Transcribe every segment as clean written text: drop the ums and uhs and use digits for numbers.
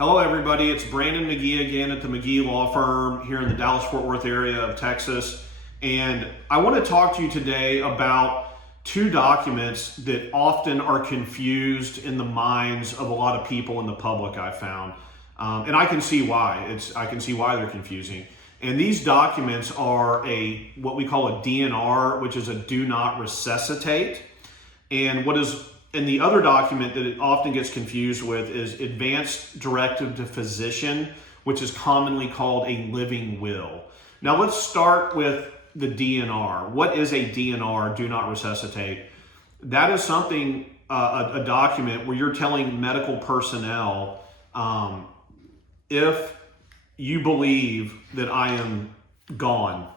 Hello everybody, it's Brandon McGee again at the McGee Law Firm here in the Dallas-Fort Worth area of Texas. And I want to talk to you today about two documents that often are confused in the minds of a lot of people in the public, I've found. And I can see why. I can see why they're confusing. And these documents are what we call a DNR, which is a do not resuscitate. And the other document that it often gets confused with is Advance Directive to Physician, which is commonly called a living will. Now let's start with the DNR. What is a DNR, do not resuscitate? That is something, a document where you're telling medical personnel, if you believe that I am gone,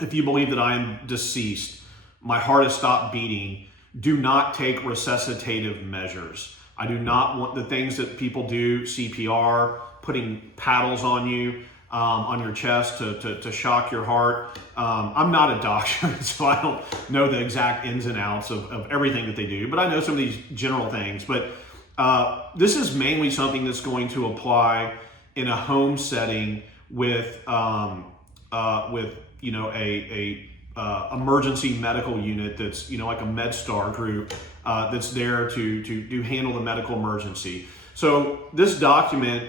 if you believe that I am deceased, my heart has stopped beating, do not take resuscitative measures. I do not want the things that people do, CPR, putting paddles on you, on your chest to shock your heart. I'm not a doctor, so I don't know the exact ins and outs of everything that they do, but I know some of these general things. But this is mainly something that's going to apply in a home setting with emergency medical unit that's like a MedStar group that's there to handle the medical emergency. So this document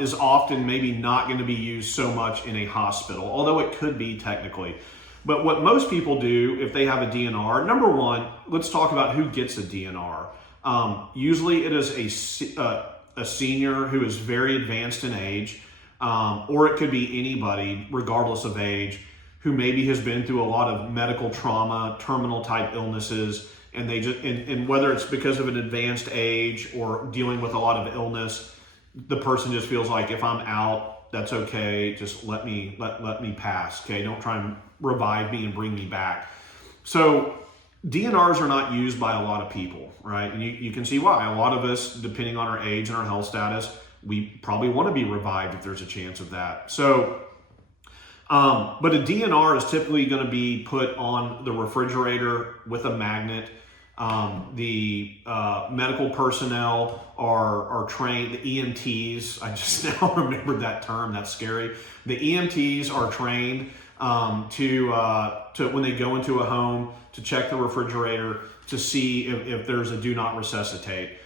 is often maybe not going to be used so much in a hospital, although it could be technically. But what most people do if they have a DNR, number one, let's talk about who gets a DNR. Usually it is a senior who is very advanced in age, or it could be anybody, regardless of age, who maybe has been through a lot of medical trauma, terminal type illnesses, and and whether it's because of an advanced age or dealing with a lot of illness, the person just feels like, if I'm out, that's okay. Just let me pass. Okay, don't try and revive me and bring me back. So DNRs are not used by a lot of people, right? And you can see why. A lot of us, depending on our age and our health status, we probably want to be revived if there's a chance of that. So. But a DNR is typically going to be put on the refrigerator with a magnet. The medical personnel are trained, the EMTs, I just now remembered that term, that's scary. The EMTs are trained to when they go into a home, to check the refrigerator to see if there's a do not resuscitate.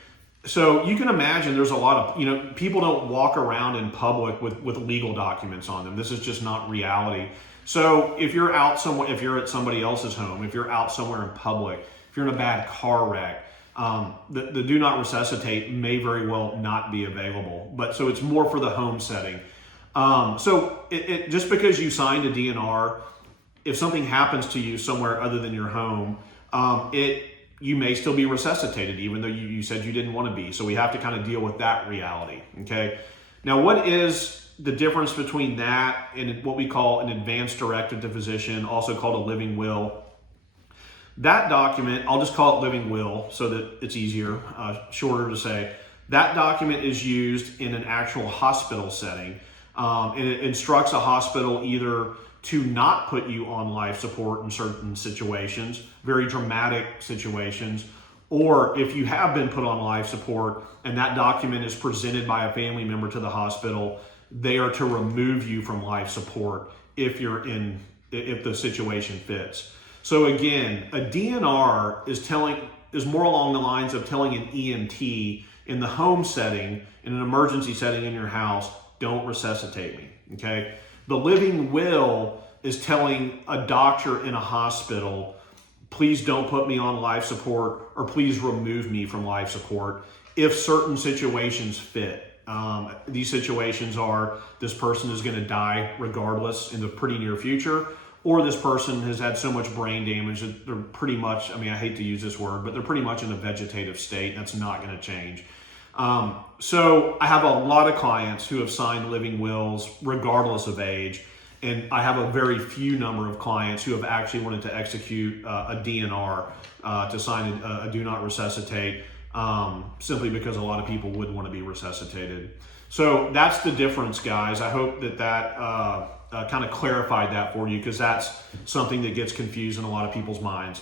So you can imagine there's a lot of, people don't walk around in public with legal documents on them. This is just not reality. So if you're out somewhere, if you're at somebody else's home, if you're out somewhere in public, if you're in a bad car wreck, the do not resuscitate may very well not be available. But so it's more for the home setting. So just because you signed a DNR, if something happens to you somewhere other than your home, you may still be resuscitated, even though you said you didn't want to be. So we have to kind of deal with that reality, okay? Now, what is the difference between that and what we call an Advance Directive to Physician, also called a living will? That document, I'll just call it living will so that it's easier, shorter to say. That document is used in an actual hospital setting, and it instructs a hospital either to not put you on life support in certain situations, very dramatic situations, or if you have been put on life support and that document is presented by a family member to the hospital, they are to remove you from life support if the situation fits. So again, a DNR is more along the lines of telling an EMT in the home setting, in an emergency setting in your house, don't resuscitate me, okay? The living will is telling a doctor in a hospital, please don't put me on life support, or please remove me from life support if certain situations fit. These situations are, this person is going to die regardless in the pretty near future, or this person has had so much brain damage that they're pretty much, I hate to use this word, but they're pretty much in a vegetative state. That's not going to change. So I have a lot of clients who have signed living wills regardless of age, and I have a very few number of clients who have actually wanted to execute a DNR to sign a do not resuscitate, simply because a lot of people would want to be resuscitated. So that's the difference, guys. I hope that kind of clarified that for you, because that's something that gets confused in a lot of people's minds.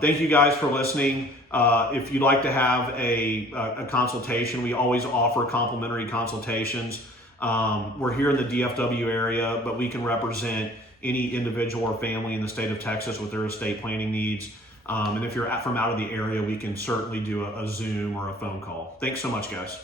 Thank you guys for listening. If you'd like to have a consultation, we always offer complimentary consultations. We're here in the DFW area, but we can represent any individual or family in the state of Texas with their estate planning needs. And if you're from out of the area, we can certainly do a Zoom or a phone call. Thanks so much, guys.